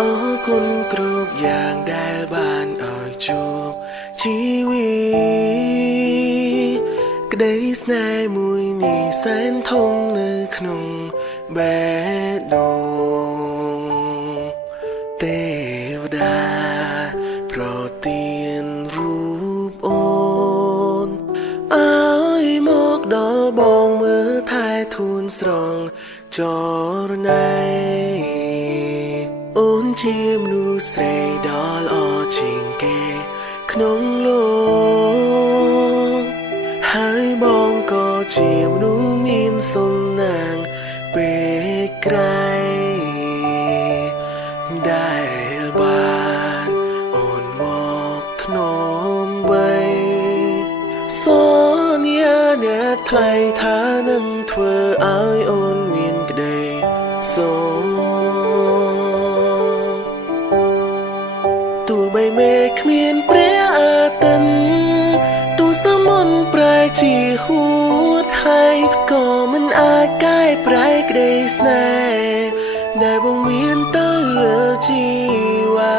អរគុណគ្រប់យ៉ាងដែលបានឲ្យជួបជីវិតក្តីស្នេហ៍មួយនេះសែនធំនៅក្នុងបេះដូងទេវតាប្រទានរូបអូនឲ្យមកដល់បងមើលថែធូនស្រង់ចរណៃអូនជាមនុស្សស្រីដ៏ល្អជាងគេក្នុងលោកហើយបងក៏ជាមនុស្សមានសំណាងពេលក្រៃដែលបានអូនមកធ្នមបីសន្យាអ្នកថ្លៃថានឹងធ្វើឲ្យអូនមានក្តីសុខទោះបីមេឃគ្មានព្រះអាទិត្យទោះសមុទ្រប្រែជាហួតហើយក៏មិនអាចកែប្រែក្តីស្នេហ៍ដែលបងមានទៅលើជីវ៉ា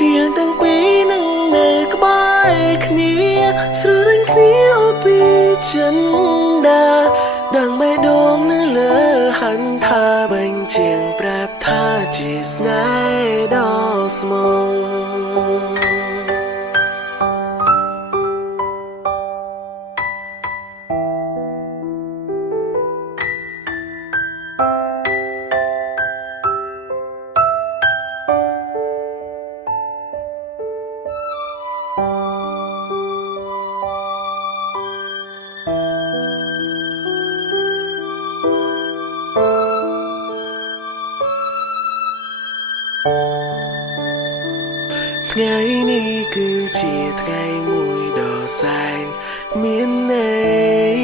យើងទាំងពីរនឹងនៅក្បែរគ្នាស្រលាញ់គ្នាអូពីចិនដាดังបេះដូងនៅលើហន្តាបញ្ជាងប្រាប់ថាជាស្នេហ៍ដ៏ស្មងថ្ងៃនេះគឺជាថ្ងៃមួយដ៏សែនមានន័យ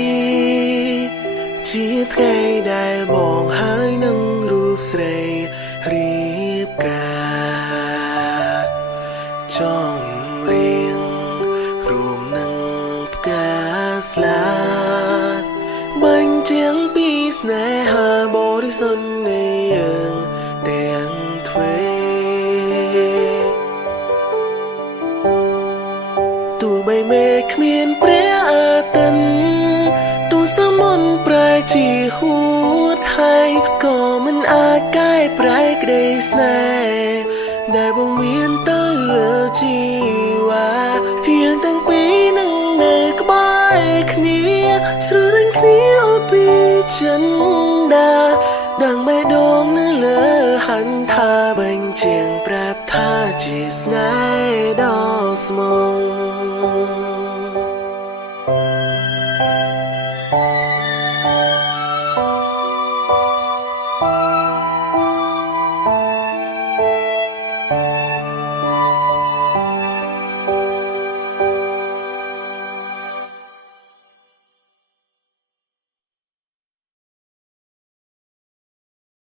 ជាថ្ងៃដែលបងហើយនឹងរូបស្រីរៀបការចំរៀងរួមនឹងផ្កាស្លាបញ្ជាំងពីស្នេហាបរិសុទ្ធនៃយើងទាំងទ្វេទោះបីមេឃគ្មានព្រះអាទិត្យទោះសមុទ្រប្រែជាហួតហើយក៏មិនអាចកែប្រែក្តីស្នេហ៍ដែលបងមានទៅលើជីវ៉ាយើងទាំងពីរនឹងនៅក្បែរគ្នាស្រលាញ់គ្នាអូពីចិនដាดังបេះដូងនៅលើហន្តាបញ្ជាងប្រាប់ថាជាស្នេហ៍ដ៏ស្មោះ